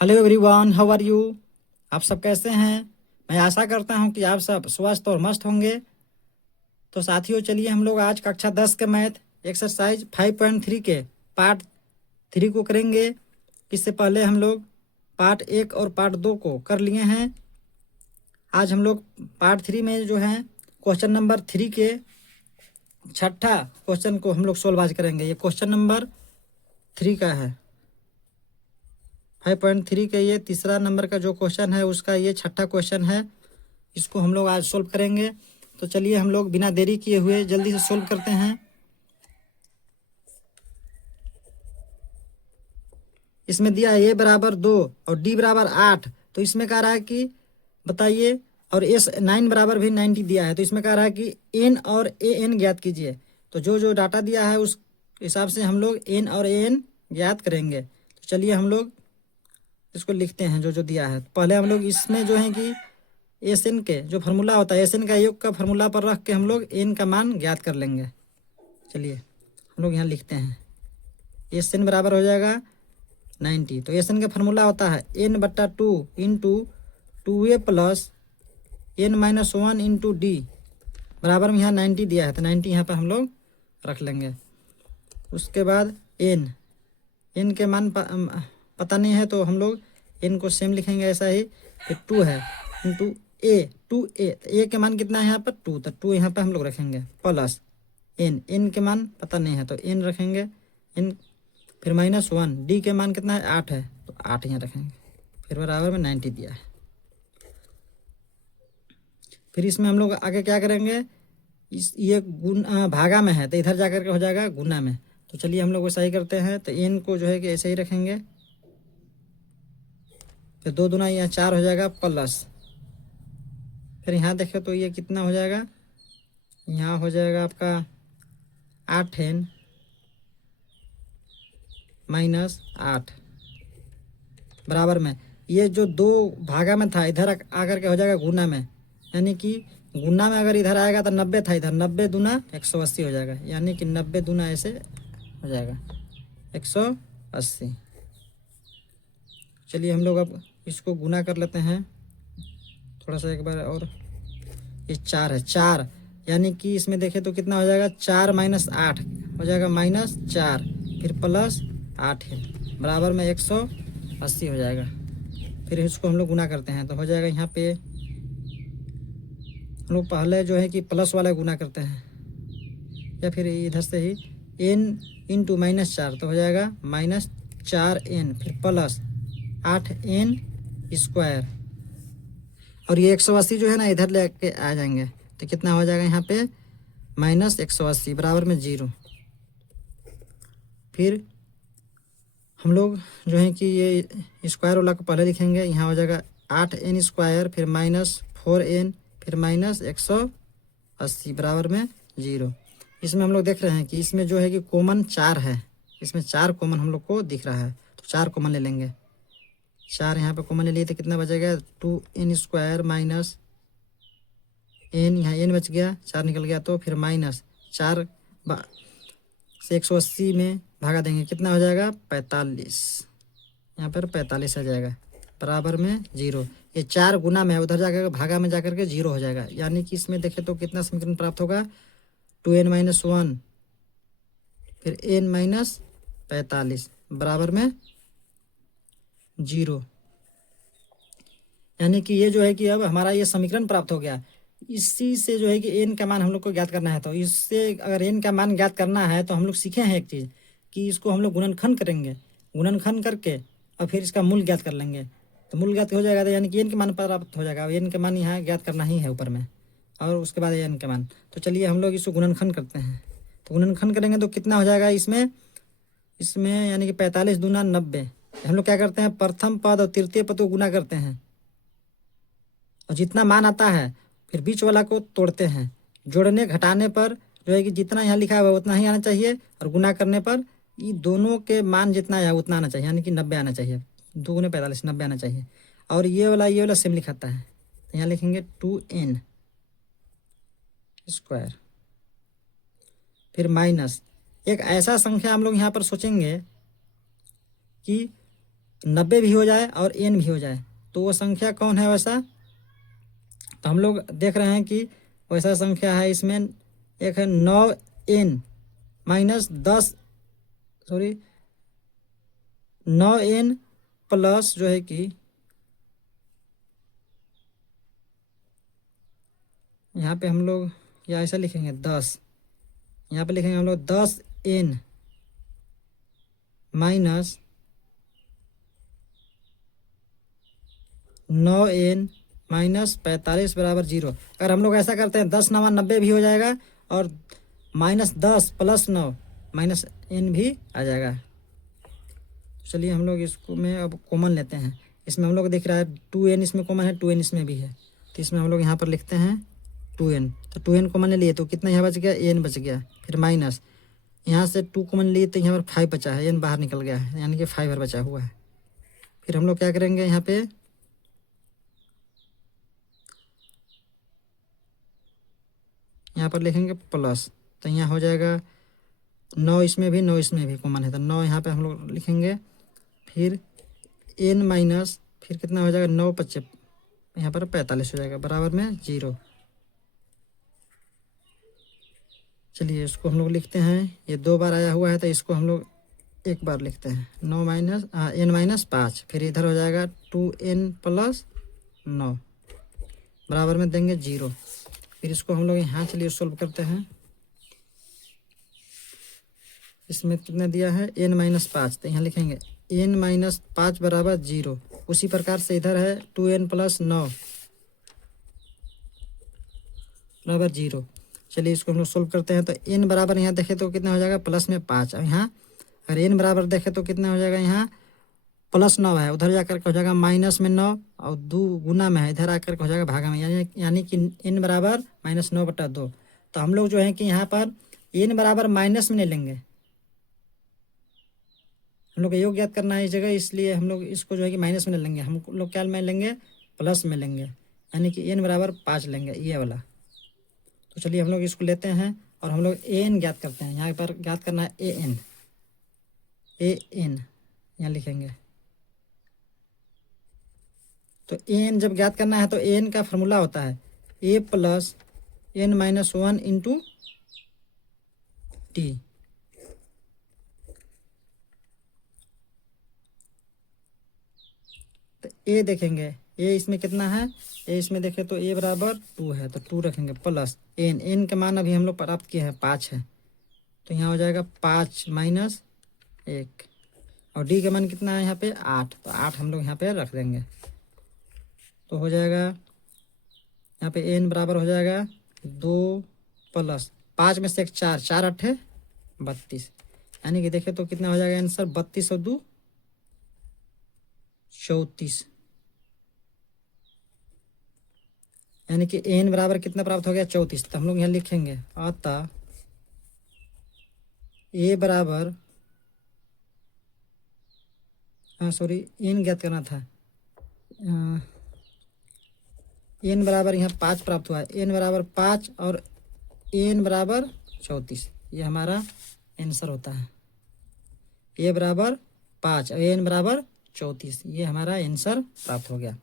Hello everyone, how are you. आप सब कैसे हैं? मैं आशा करता हूं कि आप सब स्वस्थ और मस्त होंगे। तो साथियों, चलिए हम लोग आज कक्षा 10 के मैथ एक्सरसाइज 5.3 के पार्ट 3 को करेंगे। इससे पहले हम लोग पार्ट 1 और पार्ट 2 को कर लिए हैं। आज हम लोग पार्ट 3 में जो है क्वेश्चन नंबर 3 के छठा क्वेश्चन को हम लोग सोल्व आज करेंगे। ये क्वेश्चन नंबर 3 का है। 5.3 के ये तीसरा नंबर का जो क्वेश्चन है उसका ये छठा क्वेश्चन है। इसको हम लोग आज सोल्व करेंगे। तो चलिए हम लोग बिना देरी किए हुए जल्दी से सोल्व करते हैं। इसमें दिया है a बराबर 2 और d बराबर 8। तो इसमें कह रहा है कि बताइए, और एस 9 बराबर भी 90 दिया है। तो इसमें कह रहा है कि n और a n ज्ञात कीजिए। तो जो जो डाटा दिया है उस हिसाब से हम लोग n और a n ज्ञात करेंगे। तो चलिए हम लोग इसको लिखते हैं जो जो दिया है। पहले हम लोग इसमें जो है कि एस एन के जो फार्मूला होता है, एस एन का योग का फार्मूला पर रख के हम लोग एन का मान ज्ञात कर लेंगे। चलिए हम लोग यहाँ लिखते हैं एस एन बराबर हो जाएगा 90। तो एस एन का फार्मूला होता है n बट्टा 2 into 2a plus n-1 into D बराबर में यहाँ 90 दिया है। तो 90 यहाँ पर हम लोग रख लेंगे। उसके बाद n के मान पता नहीं है तो हम लोग n को सेम लिखेंगे ऐसा ही। फिर 2 है इंटू ए के मान कितना है यहाँ पर 2। तो 2 यहाँ पर हम लोग रखेंगे प्लस n के मान पता नहीं है तो n रखेंगे n। फिर -1 डी के मान कितना है 8 है तो 8 यहाँ रखेंगे। फिर बराबर में 90 दिया है। फिर इसमें हम लोग आगे क्या करेंगे, ये भागा में है तो इधर जाकर के हो जाएगा गुना में। तो चलिए हम लोग वैसा ही करते हैं। तो n को जो है कि ऐसे ही रखेंगे। फिर 2 दूना यहाँ 4 हो जाएगा प्लस। फिर यहाँ देखें तो ये कितना हो जाएगा, यहाँ हो जाएगा आपका 8n -8 बराबर में ये जो 2 भागा में था इधर आकर के हो जाएगा गुना में। यानी कि गुना में अगर इधर आएगा तो 90 था, इधर 90 दूना 180 हो जाएगा। यानी कि 90 दूना ऐसे हो जाएगा 180। चलिए हम लोग अब इसको गुना कर लेते हैं थोड़ा सा एक बार और। ये 4 है, 4 यानी कि इसमें देखें तो कितना हो जाएगा 4 -8 हो जाएगा -4 फिर प्लस 8 है बराबर में 180 हो जाएगा। फिर इसको हम लोग गुना करते हैं तो हो जाएगा यहाँ पे हम लोग पहले जो है कि प्लस वाला गुना करते हैं या फिर इधर से ही n इंटू -4 तो हो जाएगा -4n फिर प्लस 8n स्क्वायर। और ये 180 जो है ना इधर लेके आ जाएंगे तो कितना हो जाएगा यहाँ पे -180 बराबर में 0। फिर हम लोग जो है कि ये स्क्वायर वाला को पहले लिखेंगे। यहाँ हो जाएगा 8n स्क्वायर फिर -4n फिर -180 बराबर में 0। इसमें हम लोग देख रहे हैं कि इसमें जो है कि कॉमन 4 है। इसमें 4 कॉमन हम लोग को दिख रहा है तो 4 कॉमन ले लेंगे। 4 यहाँ पे कॉमन ले लिए तो कितना बचेगा 2n स्क्वायर माइनस n, यहाँ n बच गया 4 निकल गया तो फिर -4 से 180 में भागा देंगे कितना हो जाएगा 45। यहाँ पर 45 आ जाएगा बराबर में 0। ये 4 गुना में है, उधर जाकर भागा में जाकर के 0 हो जाएगा। यानी कि इसमें देखें तो कितना समीकरण प्राप्त होगा 2n-1 फिर n-45 बराबर में 0। यानी कि ये जो है कि अब हमारा ये समीकरण प्राप्त हो गया। इसी से जो है कि n का मान हम लोग को ज्ञात करना है। तो इससे अगर n का मान ज्ञात करना है तो हम लोग सीखे हैं एक चीज़ कि इसको हम लोग गुणनखंड करेंगे। गुणनखंड करके और फिर इसका मूल ज्ञात कर लेंगे तो मूल ज्ञात हो जाएगा। तो यानी कि n के मान प्राप्त हो जाएगा। n के मान यहाँ ज्ञात करना ही है ऊपर में और उसके बाद n के मान। तो चलिए हम लोग इसको गुणनखंड करते हैं। तो गुणनखंड करेंगे तो कितना हो जाएगा इसमें यानी कि 45 दूना 90। हम लोग क्या करते हैं प्रथम पद और तृतीय पद को गुना करते हैं और जितना मान आता है फिर बीच वाला को तोड़ते हैं। जोड़ने घटाने पर जो है कि जितना यहाँ लिखा हुआ है उतना ही आना चाहिए और गुना करने पर ये दोनों के मान जितना है उतना आना चाहिए। यानी कि 90 आना चाहिए। 2 गुने 45 90 आना चाहिए। और ये वाला सेम लिखाता है तो यहाँ लिखेंगे 2n स्क्वायर फिर माइनस एक ऐसा संख्या हम लोग यहाँ पर सोचेंगे कि 90 भी हो जाए और n भी हो जाए, तो वो संख्या कौन है वैसा? तो हम लोग देख रहे हैं कि वैसा संख्या है इसमें, एक है 9n minus 10, sorry 9n plus जो है कि यहाँ पे हम लोग या ऐसा लिखेंगे 10, यहाँ पे लिखेंगे हम लोग 10n माइनस 9n माइनस 45 बराबर 0। अगर हम लोग ऐसा करते हैं 10 9 90 भी हो जाएगा और माइनस 10 प्लस 9 माइनस n भी आ जाएगा। तो चलिए हम लोग इसको में अब कॉमन लेते हैं। इसमें हम लोग दिख रहा है 2n इसमें कॉमन है, 2n इसमें भी है, तो इसमें हम लोग यहाँ पर लिखते हैं 2n। तो 2n कॉमन ले लिए तो कितना यहाँ बच गया, n बच गया। फिर माइनस यहाँ से 2 कॉमन लिए तो यहाँ पर 5 बचा है, n बाहर निकल गया है, यानी कि 5 बचा हुआ है। फिर हम लोग क्या करेंगे, यहाँ पे यहाँ पर लिखेंगे प्लस, तो यहाँ हो जाएगा 9 इसमें भी 9 इसमें भी कॉमन है, तो 9 यहाँ पे हम लोग लिखेंगे। फिर n माइनस फिर कितना हो जाएगा, 9 25 यहाँ पर 45 हो जाएगा बराबर में 0। चलिए इसको हम लोग लिखते हैं, ये 2 बार आया हुआ है तो इसको हम लोग एक बार लिखते हैं, 9 माइनस n माइनस 5, फिर इधर हो जाएगा 2n प्लस 9 बराबर में देंगे 0। फिर इसको हम लोग यहाँ चलिए सोल्व करते हैं। इसमें कितना दिया है, n माइनस 5, तो यहाँ लिखेंगे n माइनस 5 बराबर 0। उसी प्रकार से इधर है 2n प्लस 9 बराबर 0। चलिए इसको हम लोग सोल्व करते हैं। तो n बराबर यहाँ देखें तो कितना हो जाएगा, प्लस में 5, और यहाँ अगर n बराबर देखें तो कितना हो जाएगा, यहाँ प्लस 9 है, उधर जाकर के हो जाएगा माइनस में 9, और 2 गुना में है, इधर आकर के हो जाएगा भागा में, यानी कि n बराबर -9/2। तो हम लोग जो है कि यहाँ पर n बराबर माइनस में नहीं लेंगे, हम लोग योग ज्ञात करना है इस जगह, इसलिए हम लोग इसको जो है कि माइनस में नहीं लेंगे, हम लोग क्या में लेंगे, प्लस में लेंगे, यानी कि n बराबर 5 लेंगे, ये वाला। तो चलिए हम लोग इसको लेते हैं और हम लोग an ज्ञात करते हैं। यहाँ पर ज्ञात करना है an यहाँ लिखेंगे। तो an जब ज्ञात करना है तो an का फॉर्मूला होता है a plus n minus 1 into T. तो a देखेंगे, a इसमें कितना है, a इसमें देखें तो a बराबर 2 है, तो 2 रखेंगे प्लस n का मान अभी हम लोग प्राप्त किए हैं 5 है, तो यहाँ हो जाएगा 5 माइनस 1, और d का मान कितना है यहाँ पे 8, तो 8 हम लोग यहाँ पे रख देंगे। तो हो जाएगा यहाँ पे n बराबर हो जाएगा 2 प्लस 5 में से 1 4, 4 8 32, यानी कि देखें तो कितना हो जाएगा आंसर, 32 और 2 34, यानी कि n बराबर कितना प्राप्त हो गया 34। तो हम लोग यहाँ लिखेंगे अतः a बराबर, हाँ सॉरी n ज्ञात करना था, n बराबर यहाँ 5 प्राप्त हुआ है, n बराबर 5 और n बराबर 34, ये हमारा आंसर होता है। a बराबर 5 और n बराबर 34, ये हमारा आंसर प्राप्त हो गया।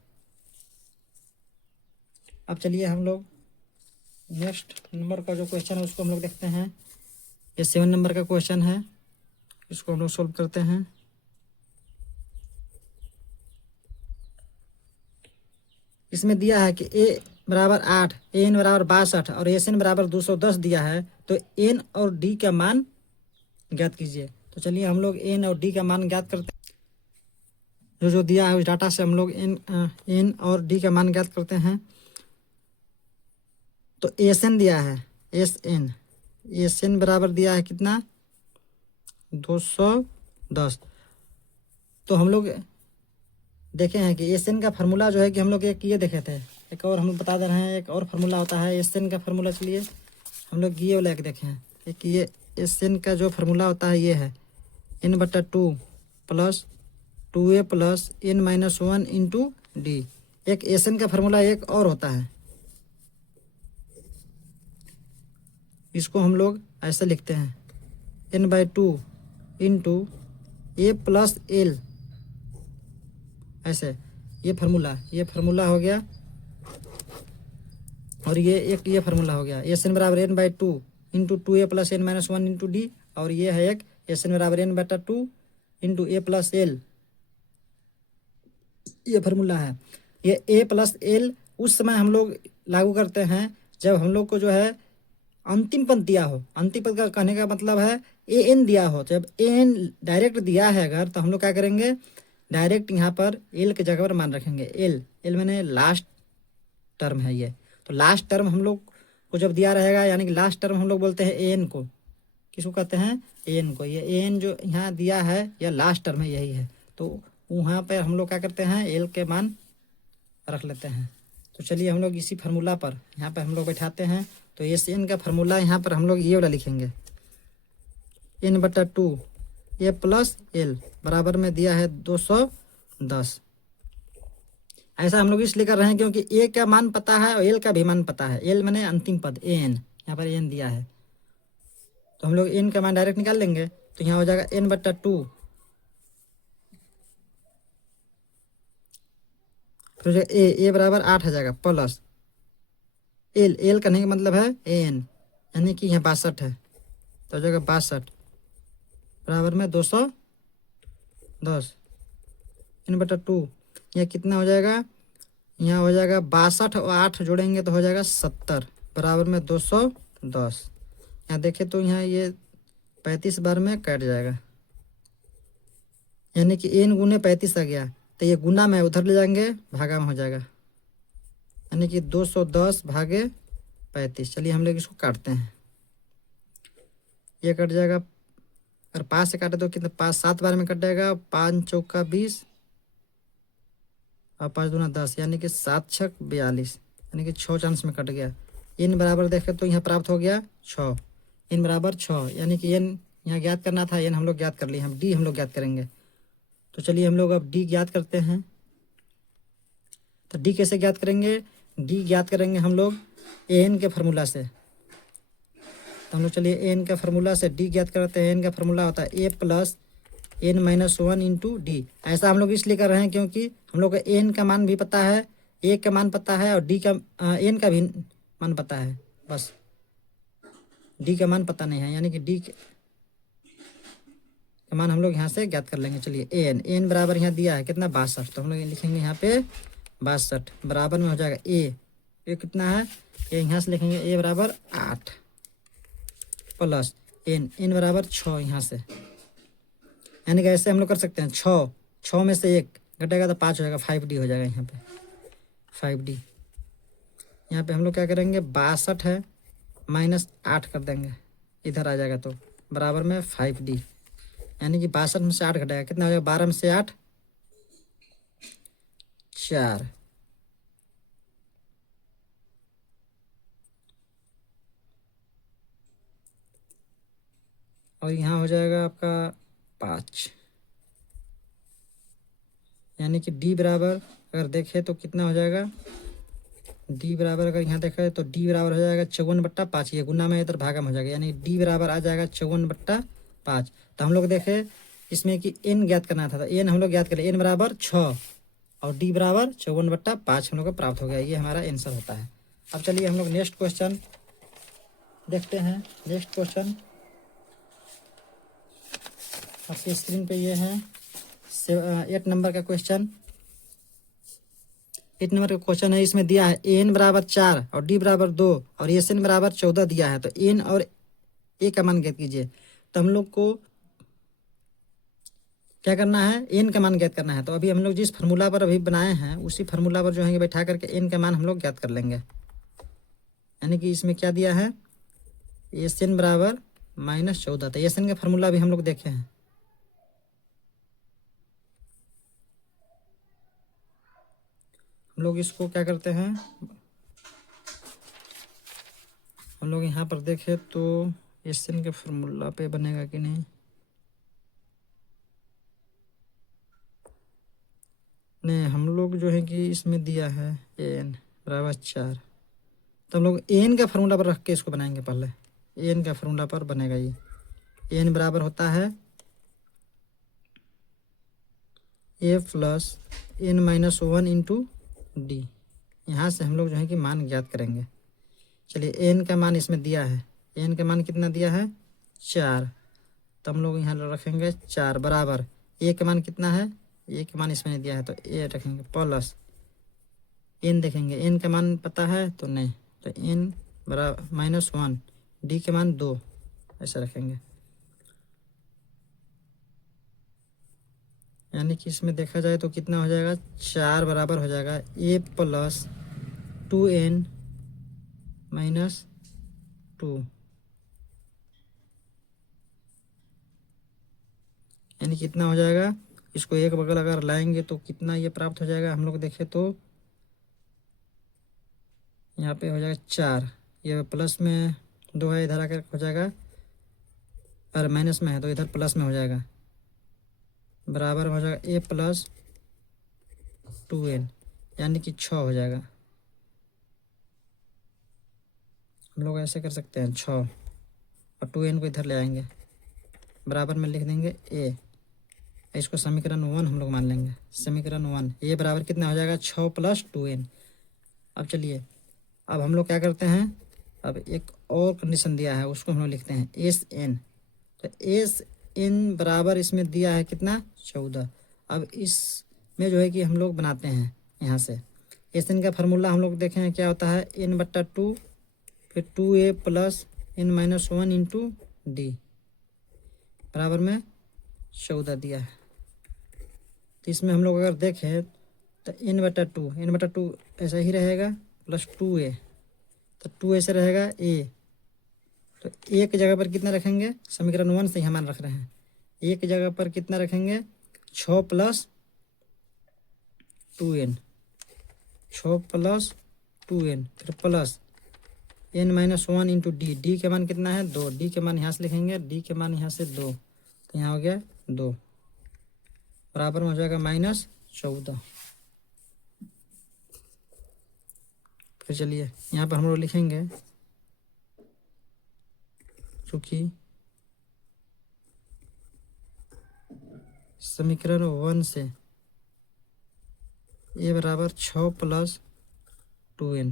अब चलिए हम लोग नेक्स्ट नंबर का जो क्वेश्चन है उसको हम लोग देखते हैं। ये 7 नंबर का क्वेश्चन है, इसको हम लोग सोल्व करते हैं। इसमें दिया है कि a बराबर 8, an बराबर 62 और sn बराबर 210 दिया है, तो n और d का मान ज्ञात कीजिए। तो चलिए हम लोग n और d का मान ज्ञात करते हैं। जो दिया है उस डाटा से हम लोग n और d का मान ज्ञात करते हैं। तो sn दिया है, sn बराबर दिया है कितना, 210। तो हम लोग देखे हैं कि एस एन का फार्मूला जो है कि हम लोग एक ये देखे थे, एक और हम लोग बता दे रहे हैं, एक और फार्मूला होता है एस एन का फार्मूला। चलिए हम लोग ये वाला एक देखे हैं, एक ये एस एन का जो फार्मूला होता है ये है n/2 plus 2a plus n minus 1 into D. एक एस एन का फार्मूला एक और होता है, इसको हम लोग ऐसे लिखते हैं n/2 into a plus L ऐसे ये फार्मूला हो गया, और ये फार्मूला हो गया। एस एन बराबर N by two into two A plus N minus one into D, और ये है एक एस एन बराबर एन बटा two into A plus L, ये फार्मूला है। ये ए प्लस एल उस समय हम लोग लागू करते हैं जब हम लोग को जो है अंतिम पद दिया हो। अंतिम पद का कहने का मतलब है ए एन दिया हो। जब ए एन डायरेक्ट दिया है अगर, तो हम लोग क्या करेंगे, डायरेक्ट यहाँ पर एल के जगह पर मान रखेंगे। एल मैंने लास्ट टर्म है ये, तो लास्ट टर्म हम लोग को जब दिया रहेगा, यानी कि लास्ट टर्म हम लोग बोलते हैं ए एन को। किसको कहते हैं, ए एन को। ये ए एन जो यहाँ दिया है यह लास्ट टर्म है, यही है। तो वहाँ पर हम लोग क्या करते हैं, एल के मान रख लेते हैं। तो चलिए हम लोग इसी फार्मूला पर यहाँ पर हम लोग बैठाते हैं। तो एस एन का फार्मूला यहाँ पर हम लोग ये वाला लिखेंगे, एन बटा टू ए प्लस एल बराबर में दिया है 210। ऐसा हम लोग इसलिए कर रहे हैं क्योंकि ए का मान पता है और एल का भी मान पता है। एल मैंने अंतिम पद ए एन, यहाँ पर एन दिया है, तो हम लोग एन का मान डायरेक्ट निकाल लेंगे। तो यहाँ हो जाएगा एन बटा टू, फिर ए बराबर 8 आ जाएगा, प्लस एल करने का मतलब है ए एन, यानी कि यहाँ 62 है, तो हो जाएगा 62 बराबर में 210 एन बटा टू। यह कितना हो जाएगा, यहाँ हो जाएगा 62 और 8 जोड़ेंगे तो हो जाएगा 70 बराबर में 210। यहाँ देखें तो यहाँ ये 35 बार में कट जाएगा, यानी कि एन गुने 35 आ गया। तो ये गुना में उधर ले जाएंगे, भागा में हो जाएगा, यानी कि 210 भागे 35। चलिए हम लोग इसको काटते हैं, ये कट जाएगा। अगर 5 से काटे तो कितना, 5 7 बार में कट जाएगा, 5 चौका 20 और 5 दूना 10, यानी कि 7 छक 42, यानी कि 6 चांस में कट गया। एन बराबर देखें तो यहाँ प्राप्त हो गया 6, एन बराबर 6, यानी कि एन यहाँ ज्ञात करना था, एन हम लोग ज्ञात कर लिए। हम डी हम लोग ज्ञात करेंगे। तो चलिए हम लोग अब डी ज्ञात करते हैं। तो डी कैसे ज्ञात करेंगे, डी ज्ञात करेंगे हम लोग ए एन के फार्मूला से। तो हम लोग चलिए ए एन का फार्मूला से डी ज्ञात करते हैं। एन का फार्मूला होता है a plus N minus one into d. ऐसा हम लोग इसलिए कर रहे हैं क्योंकि हम लोग को एन का मान भी पता है, ए का मान पता है, और डी का एन का भी मान पता है, बस डी का मान पता नहीं है, यानी कि डी का मान हम लोग यहाँ से ज्ञात कर लेंगे। चलिए एन बराबर यहाँ दिया है कितना, 62, तो हम लोग लिखेंगे यहाँ पे 62 बराबर में हो जाएगा ए कितना है, ए यहाँ से लिखेंगे ए बराबर 8 प्लस एन बराबर 6 यहाँ से, यानी कि ऐसे हम लोग कर सकते हैं। 6 में से 1 घटेगा तो 5 हो जाएगा, 5D हो जाएगा यहाँ पे 5D। यहाँ पे हम लोग क्या करेंगे, 62 है माइनस 8 कर देंगे, इधर आ जाएगा तो बराबर में 5D, यानी कि 62 में से 8 घटेगा कितना हो जाएगा, 12 में से 8 4, और यहाँ हो जाएगा आपका 5, यानी कि डी बराबर अगर देखें तो कितना हो जाएगा, डी बराबर अगर यहाँ देखें तो डी बराबर हो जाएगा 54/5। ये गुना में इधर भागा में हो जाएगा, यानी डी बराबर आ जाएगा 54/5। तो हम लोग देखें इसमें कि एन ज्ञात करना था, तो एन हम लोग ज्ञात करें, एन बराबर 6 और डी बराबर 54/5 हम लोग को प्राप्त हो गया। ये हमारा आंसर होता है। अब चलिए हम लोग नेक्स्ट क्वेश्चन देखते हैं। नेक्स्ट क्वेश्चन आपकी स्क्रीन पे ये है 8 नंबर का क्वेश्चन। 8 नंबर का क्वेश्चन है, इसमें दिया है एन बराबर 4 और डी बराबर 2 और एस एन बराबर 14 दिया है। तो एन और ए का मान ज्ञात कीजिए। तो हम लोग को क्या करना है, एन का मान ज्ञात करना है। तो अभी हम लोग जिस फार्मूला पर अभी बनाए हैं उसी फार्मूला पर जो है ये बैठा करके एन का मान हम लोग ज्ञात कर लेंगे। यानी कि इसमें क्या दिया है, एस एन बराबर -14। तो एस एन का फार्मूला भी हम लोग देखे हैं। हम लोग इसको क्या करते हैं, हम लोग यहाँ पर देखें तो एस एन के फार्मूला पे बनेगा कि नहीं, नहीं, हम लोग जो है कि इसमें दिया है एन बराबर 4। तो हम लोग एन का फार्मूला पर रख के इसको बनाएंगे। पहले एन का फार्मूला पर बनेगा ये। एन बराबर होता है a plus N minus one into d. यहाँ से हम लोग जो है कि मान ज्ञात करेंगे। चलिए एन का मान इसमें दिया है, एन का मान कितना दिया है 4, तो हम लोग यहाँ रखेंगे 4 बराबर ए का मान कितना है, ए का मान इसमें दिया है तो ए रखेंगे प्लस एन देखेंगे, एन का मान पता है तो नहीं, तो एन बराबर माइनस वन, डी के मान 2 ऐसा रखेंगे। यानी कि इसमें देखा जाए तो कितना हो जाएगा 4 बराबर हो जाएगा ए प्लस 2n माइनस 2, यानी कितना हो जाएगा, इसको एक बगल अगर लाएंगे तो कितना ये प्राप्त हो जाएगा, हम लोग देखें तो यहाँ पे हो जाएगा 4, ये प्लस में 2 है इधर आकर हो जाएगा, और माइनस में है तो इधर प्लस में हो जाएगा, बराबर हो जाएगा ए प्लस 2n, यानी कि 6 हो जाएगा। हम लोग ऐसे कर सकते हैं 6 और 2n को इधर ले आएंगे, बराबर में लिख देंगे ए, इसको समीकरण 1 हम लोग मान लेंगे, समीकरण 1 ए बराबर कितना हो जाएगा 6 प्लस 2n। अब चलिए अब हम लोग क्या करते हैं, अब एक और कंडीशन दिया है उसको हम लोग लिखते हैं एस एन, तो एस एन बराबर इसमें दिया है कितना 14। अब इसमें जो है कि हम लोग बनाते हैं यहाँ से एस एन का फार्मूला हम लोग देखें क्या होता है एन बट्टा 2 फिर 2a plus N minus 1 into D बराबर में 14 दिया है। तो इसमें हम लोग अगर देखें तो एन बटा टू ऐसा ही रहेगा प्लस 2a, तो 2 ऐसे रहेगा ए, तो ए की जगह पर कितना रखेंगे, समीकरण 1 से यहाँ मान रख रहे हैं, ए की जगह पर कितना रखेंगे 6 प्लस 2n, 6 प्लस 2n फिर plus N minus 1 into D, D के मान कितना है 2, डी के मान यहाँ से लिखेंगे, डी के मान यहाँ से 2, तो यहाँ हो गया 2 बराबर में हो जाएगा माइनस 14। फिर चलिए यहाँ पर हम लोग लिखेंगे चूँकि समीकरण 1 से ए बराबर 6 प्लस 2n,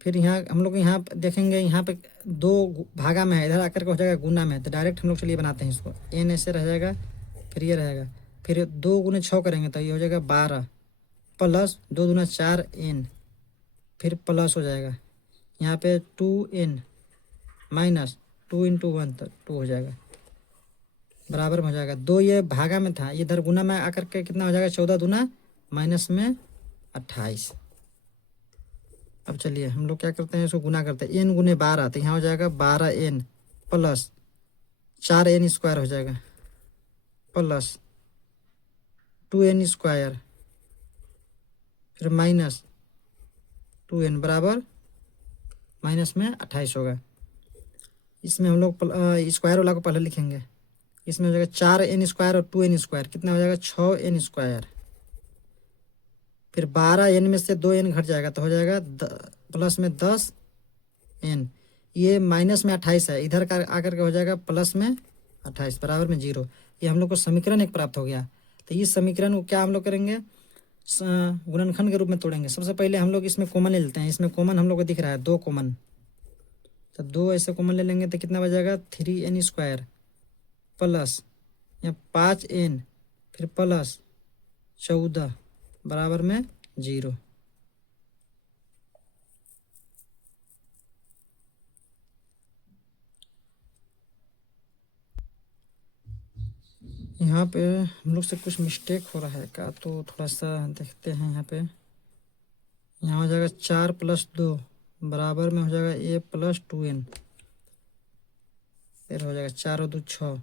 फिर यहाँ हम लोग यहाँ देखेंगे यहाँ पे 2 भागा में है, इधर आकर के हो जाएगा गुना में, तो डायरेक्ट हम लोग चलिए बनाते हैं इसको, एन ऐसे रह जाएगा फिर ये रहेगा, फिर 2 गुने 6 करेंगे तो ये हो जाएगा 12 प्लस 2 दूना 4n फिर प्लस हो जाएगा यहाँ पे 2n माइनस 2 इंटू 1 तो 2 हो जाएगा, बराबर में हो जाएगा 2, ये भागा में था, इधर गुना में आकर के कितना हो जाएगा 14 दूना माइनस में 28। अब चलिए हम लोग क्या करते हैं इसको गुना करते हैं, एन गुने 12 तो यहाँ हो जाएगा 12n प्लस 4n स्क्वायर हो जाएगा प्लस 2n स्क्वायर फिर माइनस 2n बराबर माइनस में 28 होगा। इसमें हम लोग स्क्वायर वाला को पहले लिखेंगे, इसमें हो जाएगा 4n स्क्वायर और 2n स्क्वायर कितना हो जाएगा 6n स्क्वायर, फिर 12n में से 2n घट जाएगा तो हो जाएगा प्लस में 10n, ये माइनस में 28 है, इधर का आकर के हो जाएगा प्लस में 28 बराबर में 0। ये हम लोग को समीकरण एक प्राप्त हो गया। तो इस समीकरण को क्या हम लोग करेंगे, गुणनखंड के रूप में तोड़ेंगे। सबसे पहले हम लोग इसमें कॉमन ले लेते हैं, इसमें कॉमन हम लोग को दिख रहा है 2 कॉमन, तो 2 ऐसे कॉमन ले लेंगे तो कितना बच जाएगा 3n स्क्वायर प्लस या 5n फिर प्लस 14 बराबर में 0। यहाँ पे हम लोग से कुछ मिस्टेक हो रहा है का, तो थोड़ा सा देखते हैं। यहाँ पे यहाँ हो जाएगा 4 प्लस 2 बराबर में हो जाएगा a प्लस 2n, फिर हो जाएगा 4 और 2 6,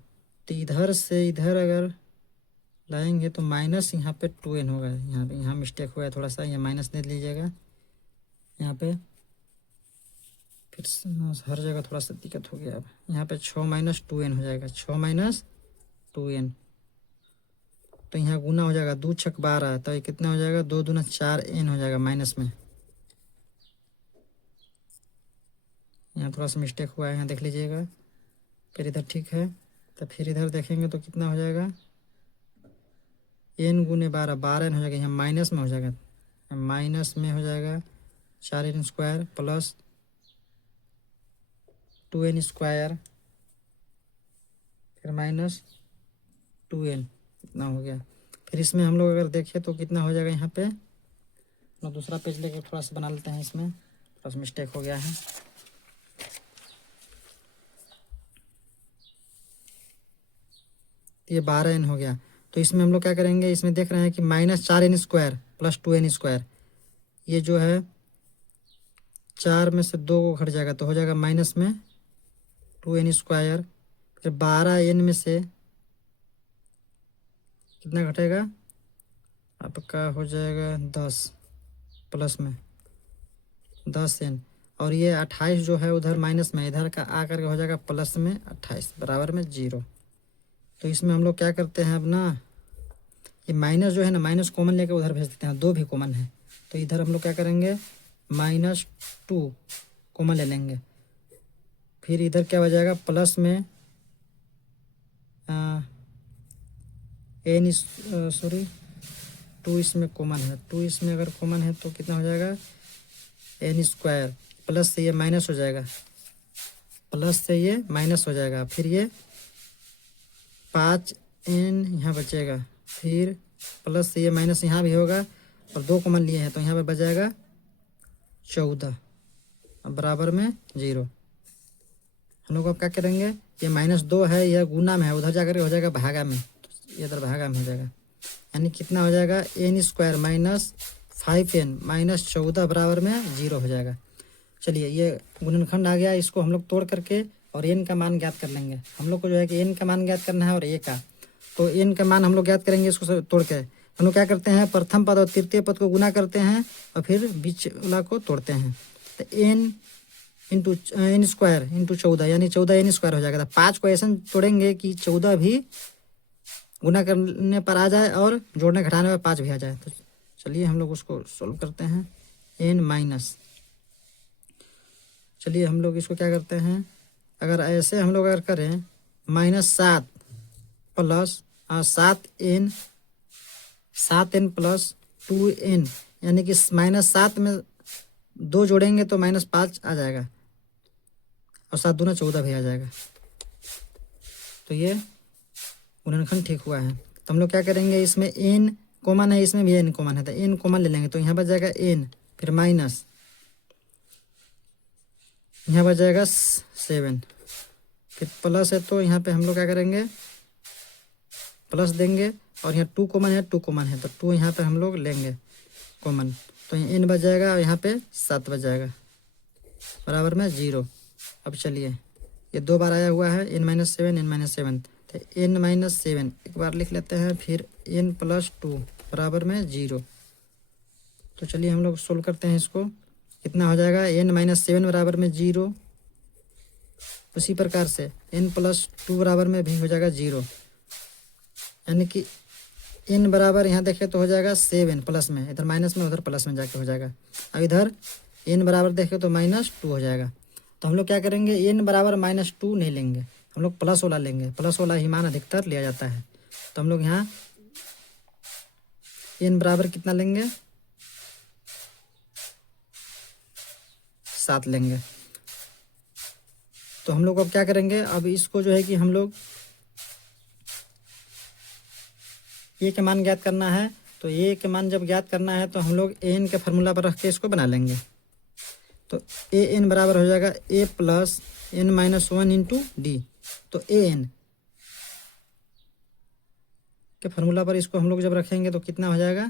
तो इधर से इधर अगर लाएंगे तो माइनस यहाँ पे 2n होगा, यहाँ मिस्टेक हुआ है थोड़ा सा, ये माइनस दे लीजिएगा यहाँ पे, फिर हर जगह थोड़ा सा दिक्कत हो गया। अब यहाँ पे 6 माइनस 2n हो जाएगा, 6 माइनस 2n, तो यहाँ गुना हो जाएगा 2 छक 12, तो ये कितना हो जाएगा 2 दूना 4n हो जाएगा माइनस में, यहाँ थोड़ा सा मिस्टेक हुआ है, यहाँ देख लीजिएगा फिर इधर ठीक है, तो फिर इधर देखेंगे तो कितना हो जाएगा, एन गुने 12, 12 एन हो जाएगा, यहाँ माइनस में हो जाएगा, माइनस में हो जाएगा 4n² प्लस 2n², फिर माइनस 2n, इतना हो गया। फिर इसमें हम लोग अगर देखें तो कितना हो जाएगा, यहाँ पे तो दूसरा पेज लेके थोड़ा सा बना लेते हैं, इसमें थोड़ा सा मिस्टेक हो गया है। ये 12n हो गया, तो इसमें हम लोग क्या करेंगे, इसमें देख रहे हैं कि -4n² प्लस 2n², ये जो है 4 में से 2 को घट जाएगा तो हो जाएगा माइनस में 2n², फिर 12n में से कितना घटेगा आपका, हो जाएगा 10 प्लस में 10n, और ये 28 जो है उधर माइनस में, इधर का आ करके हो जाएगा प्लस में 28 बराबर में 0। तो इसमें हम लोग क्या करते हैं, अब ना ये माइनस जो है ना, माइनस कॉमन लेके उधर भेज देते हैं, 2 भी कॉमन है, तो इधर हम लोग क्या करेंगे, -2 कॉमन ले लेंगे। फिर इधर क्या हो जाएगा, प्लस में एन, सॉरी 2 इसमें कॉमन है, 2 इसमें अगर कॉमन है तो कितना हो जाएगा, n², प्लस से ये माइनस हो जाएगा, प्लस से ये माइनस हो जाएगा, फिर ये 5n यहाँ बचेगा, फिर प्लस से ये माइनस यहाँ भी होगा, और 2 कॉमन लिए हैं तो यहाँ पर बच जाएगा 14 बराबर में 0। हम लोग अब क्या करेंगे, ये -2 है, यह गुना में है, उधर जाकर हो जाएगा भागा में, तो ये इधर भागा में हो जाएगा, यानी कितना हो जाएगा, n² माइनस 5n माइनस 14 बराबर में 0 हो जाएगा। चलिए ये गुणनखंड आ गया, इसको हम लोग तोड़ करके और n का मान ज्ञात कर लेंगे। हम लोग को जो है कि n का मान ज्ञात करना है और a का, तो n का मान हम लोग ज्ञात करेंगे इसको तोड़ के। हम लोग क्या करते हैं, प्रथम पद और तृतीय पद को गुना करते हैं और फिर बीच वाला को तोड़ते हैं, तो n इंटू n² इंटू 14 यानी 14n² हो जाएगा। तो 5 को ऐसा तोड़ेंगे कि 14 भी गुना करने पर आ जाए और जोड़ने घटाने पर 5 भी आ जाए। तो चलिए हम लोग उसको सोल्व करते हैं, n माइनस, चलिए हम लोग इसको क्या करते हैं, अगर ऐसे हम लोग अगर करें -7 प्लस 7n प्लस 2n, यानी कि -7 में 2 जोड़ेंगे तो -5 आ जाएगा, और 7 दूना 14 भी आ जाएगा। तो ये गुणनखंड ठीक हुआ है। तो हम लोग क्या करेंगे, इसमें n कॉमन है, इसमें भी n कॉमन है, तो n कॉमन ले लेंगे, तो यहाँ बच जाएगा n, फिर माइनस यहाँ बच जाएगा 7, फिर प्लस है तो यहाँ पे हम लोग क्या करेंगे, प्लस देंगे, और यहाँ 2 कॉमन है, 2 कॉमन है, तो 2 यहाँ पे हम लोग लेंगे कॉमन, तो यहाँ n बच जाएगा और यहाँ पे 7 बच जाएगा बराबर में 0। अब चलिए ये 2 बार आया हुआ है, n-7 n-7, तो n-7 एक बार लिख लेते हैं, फिर n प्लस 2 बराबर में 0। तो चलिए हम लोग सोल्व करते हैं इसको, कितना हो जाएगा, n-7 बराबर में 0, उसी प्रकार से n प्लस 2 बराबर में भी हो जाएगा 0, यानी कि n बराबर यहाँ देखें तो हो जाएगा 7 प्लस में, इधर माइनस में उधर प्लस में जाके हो जाएगा, अब इधर n बराबर देखें तो -2 हो जाएगा। तो हम लोग क्या करेंगे, n बराबर -2 नहीं लेंगे, हम लोग प्लस वाला लेंगे, प्लस वाला ही मान अधिकतर लिया जाता है। तो हम लोग यहाँ n बराबर कितना लेंगे, 7 लेंगे। तो हम लोग अब क्या करेंगे, अब इसको जो है कि हम लोग a के मान ज्ञात करना है, तो a के मान जब ज्ञात करना है तो हम लोग n के फार्मूला पर रख के इसको बना लेंगे। तो an बराबर हो जाएगा a plus n-1 into D, तो an के फार्मूला पर इसको हम लोग जब रखेंगे तो कितना हो जाएगा,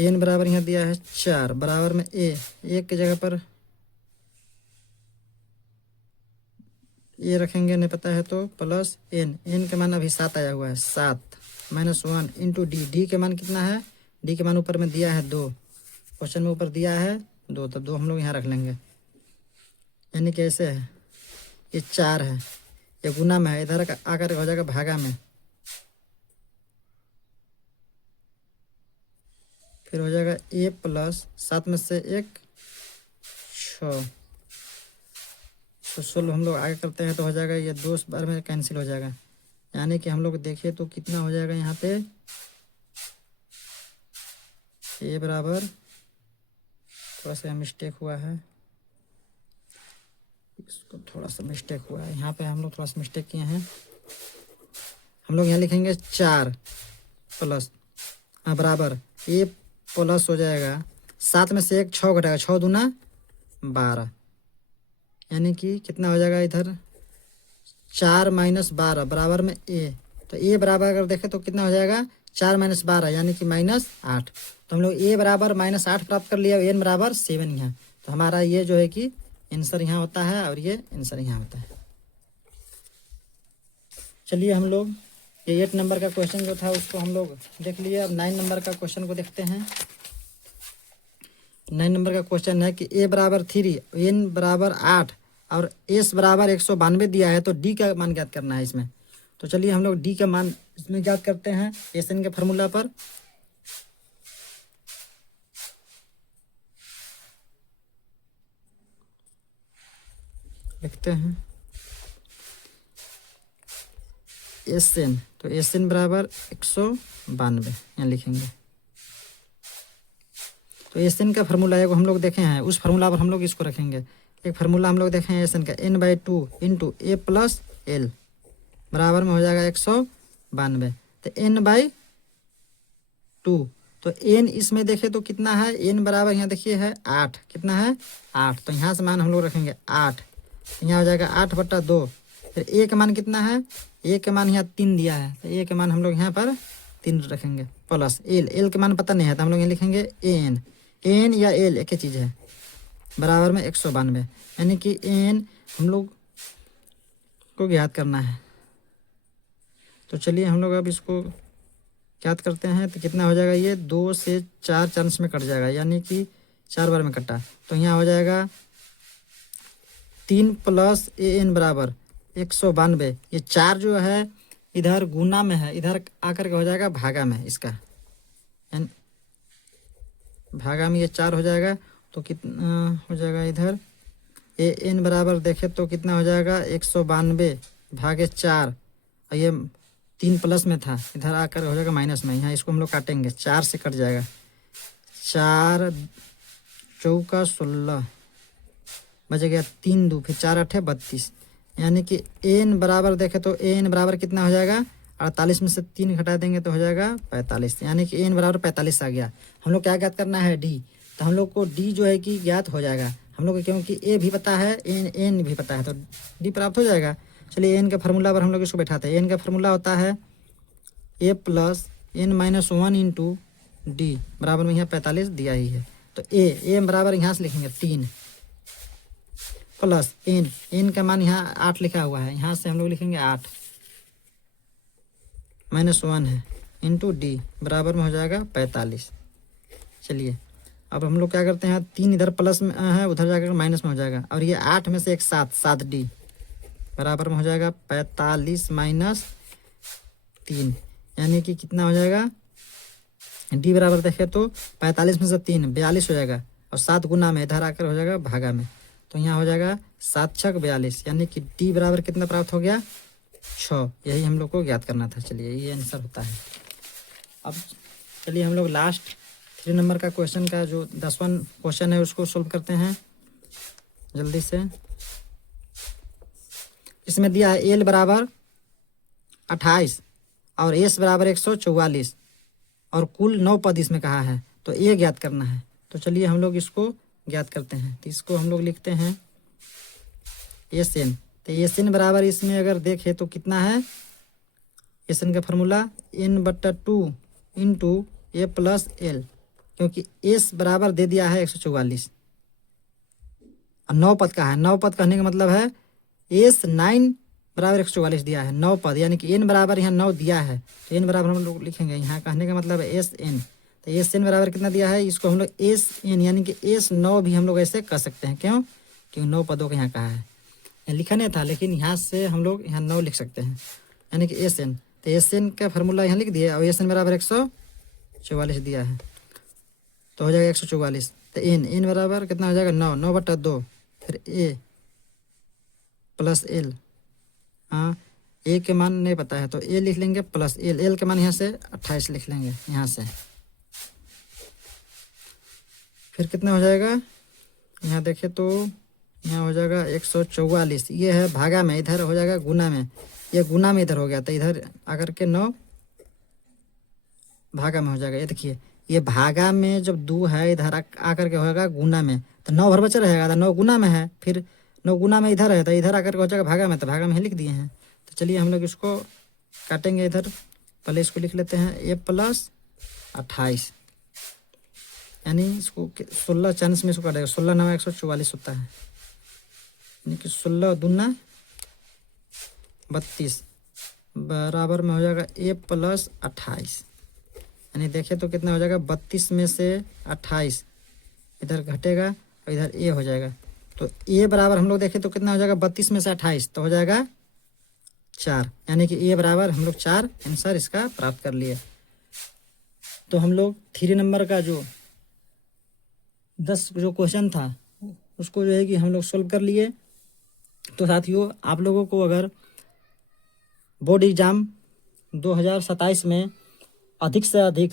n बराबर यहाँ दिया है 4 बराबर में a की जगह पर ये रखेंगे, नहीं पता है तो प्लस n के मान अभी 7 आया हुआ है, 7 -1 इंटू डी के मान कितना है, डी के मान ऊपर में दिया है 2, क्वेश्चन में ऊपर दिया है 2, तो 2 हम लोग यहाँ रख लेंगे, यानी कैसे है, ये 4 है, ये गुना में है, इधर आकर हो जाएगा भागा में, फिर हो जाएगा ए प्लस 7 में से 1 6। तो सोल्व हम लोग आगे करते हैं तो हो जाएगा ये 2 बार में कैंसिल हो जाएगा, यानी कि हम लोग देखिए तो कितना हो जाएगा यहाँ पे ए बराबर, थोड़ा सा मिस्टेक हुआ है, इसको थोड़ा सा मिस्टेक हुआ है यहाँ पे, हम लोग थोड़ा सा मिस्टेक किए हैं। हम लोग यहाँ लिखेंगे 4 प्लस बराबर ए प्लस हो जाएगा 7 में से 1 6 घटाएगा, 6 दूना 12, यानी कि कितना हो जाएगा इधर 4 माइनस 12 बराबर में ए। तो ए बराबर अगर देखें तो कितना हो जाएगा 4 माइनस 12 यानी कि -8। तो हम लोग ए बराबर -8 प्राप्त कर लिया, एन बराबर 7 यहाँ। तो हमारा ये जो है कि आंसर यहाँ होता है और ये आंसर यहाँ होता है। चलिए हम लोग ये 8 नंबर का क्वेश्चन जो था उसको हम लोग देख लिए। अब 9 नंबर का क्वेश्चन को देखते हैं। 9 नंबर का क्वेश्चन है कि ए बराबर 3, एन बराबर 8 और एस बराबर 192 दिया है, तो डी का मान ज्ञात करना है इसमें। तो चलिए हम लोग डी का मान इसमें ज्ञात करते हैं एस एन के फॉर्मूला पर। लिखते हैं एस एन, तो एस एन बराबर 192 यहाँ लिखेंगे। तो एस एन का फार्मूला है वो हम लोग देखे हैं, उस फार्मूला पर हम लोग इसको रखेंगे। एक फार्मूला हम लोग देखें एस एन का n/2 into A plus L बराबर में हो जाएगा 192। तो n/2, तो n इसमें देखें तो कितना है, n बराबर यहाँ देखिए है 8, कितना है 8। तो यहाँ से मान हम लोग रखेंगे 8, यहाँ हो जाएगा 8/2। फिर ए का मान कितना है, ए का मान यहाँ 3 दिया है, तो ए का मान हम लोग यहाँ पर 3 रखेंगे प्लस एल का मान पता नहीं है तो हम लोग यहाँ लिखेंगे एन या एल एक ही चीज़ है, बराबर में 192, यानी कि एन हम लोग को ज्ञात करना है। तो चलिए हम लोग अब इसको ज्ञात करते हैं। तो कितना हो जाएगा, ये 2 से 4 चांस में कट जाएगा, यानी कि 4 बार में कटा। तो यहाँ हो जाएगा 3 प्लस ए एन बराबर 192। ये 4 जो है इधर गुना में है, इधर आकर के हो जाएगा भागा में, इसका भागा में ये 4 हो जाएगा। तो कितना हो जाएगा इधर ए एन बराबर देखे तो कितना हो जाएगा 192 भागे 4, और ये 3 प्लस में था, इधर आकर हो जाएगा माइनस में, यहाँ इसको हम लोग काटेंगे, 4 से कट जाएगा, 4 चौका 16 बच गया 3 2, फिर 4 8 32, यानी कि एन बराबर देखे तो एन बराबर कितना हो जाएगा 48 में से 3 घटा देंगे तो हो जाएगा 45, यानी कि एन बराबर 45 आ गया। हम लोग क्या ज्ञात करना है, डी। तो हम लोग को डी जो है कि ज्ञात हो जाएगा हम लोग को, क्योंकि ए भी पता है एन भी पता है, तो डी प्राप्त हो जाएगा। चलिए एन के फार्मूला पर हम लोग इसको बैठाते हैं। एन का फार्मूला होता है a plus n-1 into D बराबर में यहाँ 45 दिया ही है। तो ए बराबर यहाँ से लिखेंगे 3 प्लस एन का मान यहाँ 8 लिखा हुआ है, यहाँ से हम लोग लिखेंगे 8 -1 है इंटू डी बराबर में हो जाएगा 45। चलिए अब हम लोग क्या करते हैं, 3 इधर प्लस में है, उधर जाकर माइनस में हो जाएगा, और ये 8 में से एक 7 डी बराबर में हो जाएगा 45 माइनस 3, यानी कि कितना हो जाएगा, डी बराबर देखें तो 45 में से 3 42 हो जाएगा, और 7 गुना में इधर आकर हो जाएगा भागा में, तो यहाँ हो जाएगा 7 छक 42, यानी कि डी बराबर कितना प्राप्त हो गया 6। यही हम लोग को ज्ञात करना था। चलिए ये आंसर होता है। अब चलिए हम लोग लास्ट 3 नंबर का क्वेश्चन का जो 10वां क्वेश्चन है उसको सोल्व करते हैं जल्दी से। इसमें दिया है एल बराबर 28 और एस बराबर 144 और कुल 9 पद इसमें कहा है, तो ए ज्ञात करना है। तो चलिए हम लोग इसको ज्ञात करते हैं। तो इसको हम लोग लिखते हैं एस एन। तो एस एन बराबर इसमें अगर देखें तो कितना है, एस एन का formula n/2 into A plus L, क्योंकि एस बराबर दे दिया है 144 और 9 पद का है। 9 पद कहने का मतलब है एस 9 बराबर 144 दिया है, 9 पद, यानी कि एन बराबर यहाँ 9 दिया है, तो एन बराबर हम लोग लिखेंगे, यहाँ कहने का मतलब है एस एन। तो एस एन बराबर कितना दिया है, इसको हम लोग एस एन यानी कि एस 9 भी हम लोग ऐसे कर सकते हैं। क्यों, क्योंकि 9 पदों का यहाँ कहा है, लिखा नहीं था, लेकिन यहाँ से हम लोग यहाँ 9 लिख सकते हैं, यानी कि एस एन। तो एस एन का फार्मूला यहाँ लिख दिया, और एस एन बराबर 144 दिया है। तो हो जाएगा 144। तो एन बराबर कितना हो जाएगा 9, 9/2, फिर ए प्लस एल। हाँ, ए के मान नहीं पता है तो ए लिख लेंगे प्लस एल, एल के मान यहाँ से 28 लिख लेंगे यहाँ से। फिर कितना हो जाएगा, यहाँ देखें तो यहाँ हो जाएगा 144। ये है भागा में, इधर हो जाएगा गुना में, ये गुना में इधर हो गया तो इधर आकर के 9 भागा में हो जाएगा। ये देखिए, ये भागा में जब 2 है इधर आकर के होगा गुना में, तो 9 भर बचा रहेगा, 9 गुना में है, फिर 9 गुना में इधर है तो इधर आकर के हो जाएगा भागा में, तो भागा में ही लिख दिए हैं। तो चलिए हम लोग इसको काटेंगे इधर, पहले इसको लिख लेते हैं ए प्लस 28, यानी इसको 16 चांस में इसको काटेगा, 16 9 144 होता है, यानी कि 16 दूना 32 बराबर में हो जाएगा ए प्लस 28। यानी देखें तो कितना हो जाएगा, 32 में से 28 इधर घटेगा और इधर ए हो जाएगा। तो ए बराबर हम लोग देखें तो कितना हो जाएगा, 32 में से 28 तो हो जाएगा 4, यानी कि ए बराबर हम लोग 4 आंसर इसका प्राप्त कर लिए। तो हम लोग 3 नंबर का जो 10 जो क्वेश्चन था उसको जो है कि हम लोग सोल्व कर लिए। तो साथियों, आप लोगों को अगर बोर्ड एग्ज़ाम 2027 में अधिक से अधिक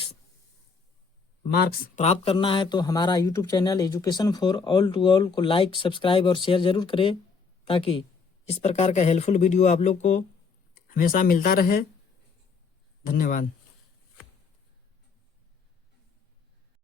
मार्क्स प्राप्त करना है तो हमारा YouTube channel education for all to all को लाइक, सब्सक्राइब और शेयर ज़रूर करें, ताकि इस प्रकार का हेल्पफुल वीडियो आप लोग को हमेशा मिलता रहे। धन्यवाद।